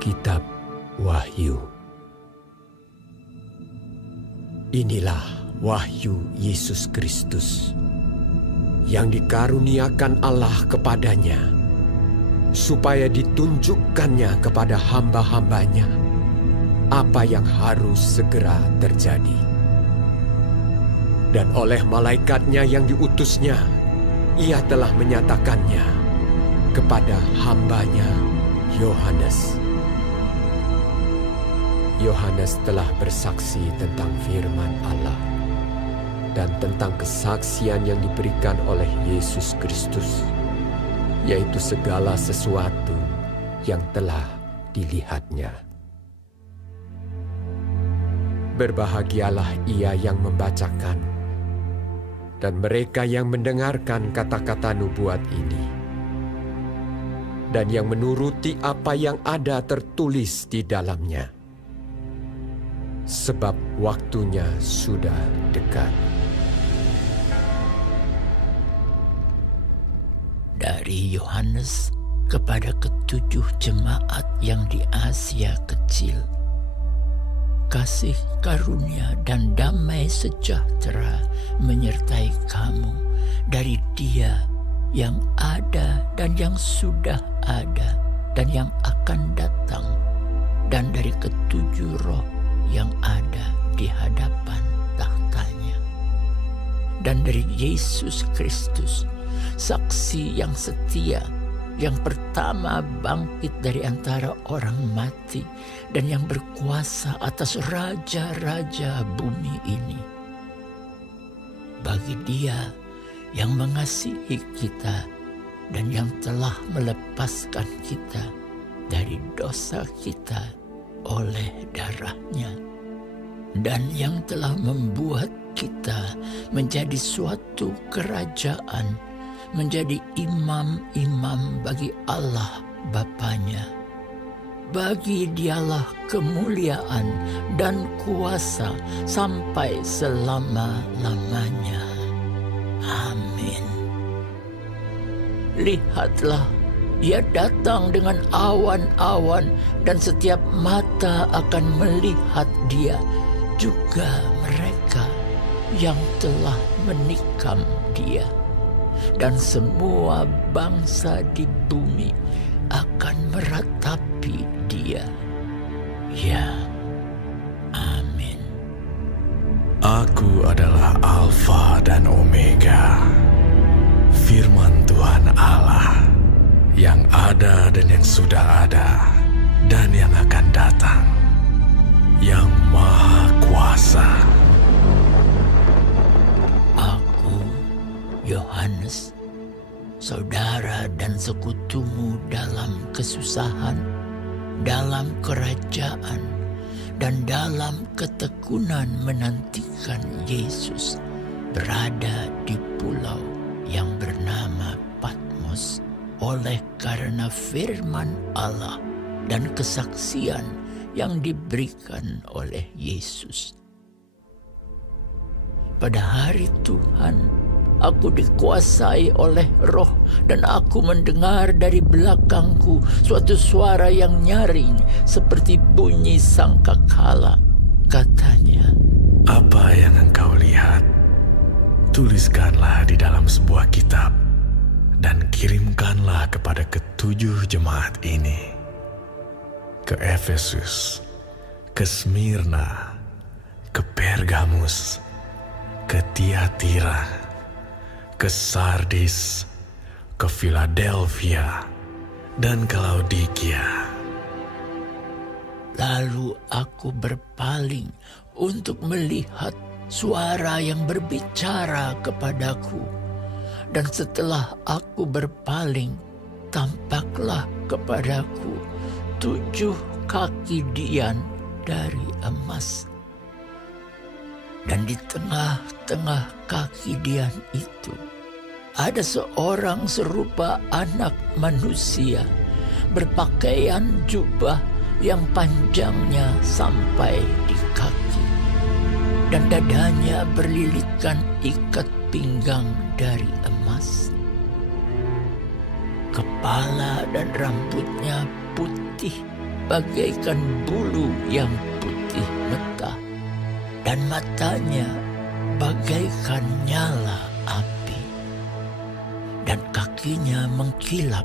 Kitab Wahyu. Inilah wahyu Yesus Kristus yang dikaruniakan Allah kepadanya, supaya ditunjukkannya kepada hamba-hambanya apa yang harus segera terjadi. Dan oleh malaikatnya yang diutusnya, ia telah menyatakannya kepada hambanya Yohanes. Yohanes telah bersaksi tentang firman Allah dan tentang kesaksian yang diberikan oleh Yesus Kristus, yaitu segala sesuatu yang telah dilihatnya. Berbahagialah ia yang membacakan dan mereka yang mendengarkan kata-kata nubuat ini, dan yang menuruti apa yang ada tertulis di dalamnya, sebab waktunya sudah dekat. Dari Yohanes kepada ketujuh jemaat yang di Asia Kecil, kasih karunia dan damai sejahtera menyertai kamu dari Dia yang ada dan yang sudah ada dan yang akan datang, dan dari ketujuh roh yang ada di hadapan tahtanya, dan dari Yesus Kristus, saksi yang setia, yang pertama bangkit dari antara orang mati dan yang berkuasa atas raja-raja bumi ini. Bagi Dia yang mengasihi kita dan yang telah melepaskan kita dari dosa kita oleh darahnya, dan yang telah membuat kita menjadi suatu kerajaan, menjadi imam-imam bagi Allah Bapanya. Bagi Dialah kemuliaan dan kuasa sampai selama-lamanya. Amin. Lihatlah, Ia datang dengan awan-awan, dan setiap mata akan melihat Dia, juga mereka yang telah menikam Dia. Dan semua bangsa di bumi akan meratapi Dia. Ya, amin. Aku adalah Alfa dan Omega, firman Tuhan Allah, yang ada dan yang sudah ada, dan yang akan datang, yang Maha Kuasa. Aku, Yohanes, saudara dan sekutumu dalam kesusahan, dalam kerajaan, dan dalam ketekunan menantikan Yesus, berada di pulau yang bernama Patmos, oleh karena firman Allah dan kesaksian yang diberikan oleh Yesus. Pada hari Tuhan, aku dikuasai oleh Roh, dan aku mendengar dari belakangku suatu suara yang nyaring seperti bunyi sangkakala. Katanya, "Apa yang engkau lihat, tuliskanlah di dalam sebuah kitab, dan kirimkanlah kepada ketujuh jemaat ini: ke Efesus, ke Smyrna, ke Pergamus, ke Tiatira, ke Sardis, ke Philadelphia, dan ke Laodikia." Lalu aku berpaling untuk melihat suara yang berbicara kepadaku. Dan setelah aku berpaling, tampaklah kepadaku 7 kaki dian dari emas. Dan di tengah-tengah kaki dian itu ada seorang serupa anak manusia, berpakaian jubah yang panjangnya sampai di kaki, dan dadanya berlilitkan ikat pinggang dari emas. Kepala dan rambutnya putih bagaikan bulu yang putih mentah, dan matanya bagaikan nyala api, dan kakinya mengkilap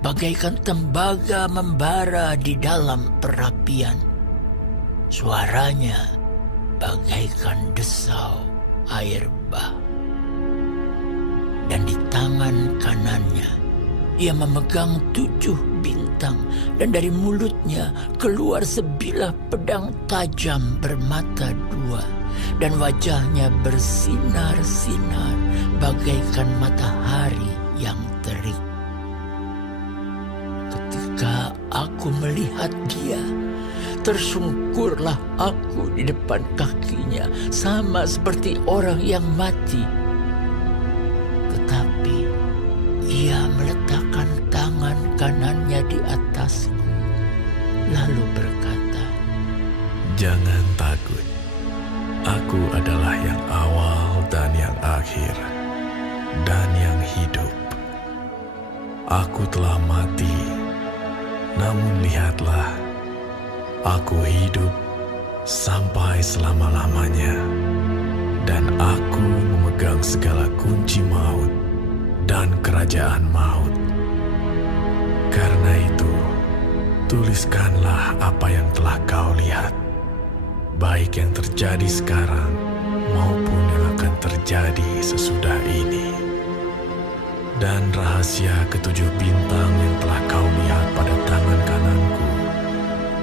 bagaikan tembaga membara di dalam perapian. Suaranya bagaikan desau air bah. Dan di tangan kanannya ia memegang 7 bintang, dan dari mulutnya keluar sebilah pedang tajam bermata 2, dan wajahnya bersinar-sinar bagaikan matahari yang terik. Ketika aku melihat dia, tersungkurlah aku di depan kakinya, sama seperti orang yang mati. Tetapi ia meletakkan tangan kanannya di atasku, lalu berkata, Jangan takut. Aku adalah yang awal dan yang akhir, dan yang hidup. Aku telah mati, namun lihatlah, aku hidup sampai selama-lamanya, dan aku memegang segala kunci maut dan kerajaan maut. Karena itu, tuliskanlah apa yang telah kau lihat, baik yang terjadi sekarang maupun yang akan terjadi sesudah ini. Dan rahasia ke7 bintang yang telah kau lihat pada tangan kananku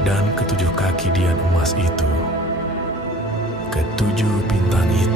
dan ke7 kaki dian emas itu. Ke7 bintang itu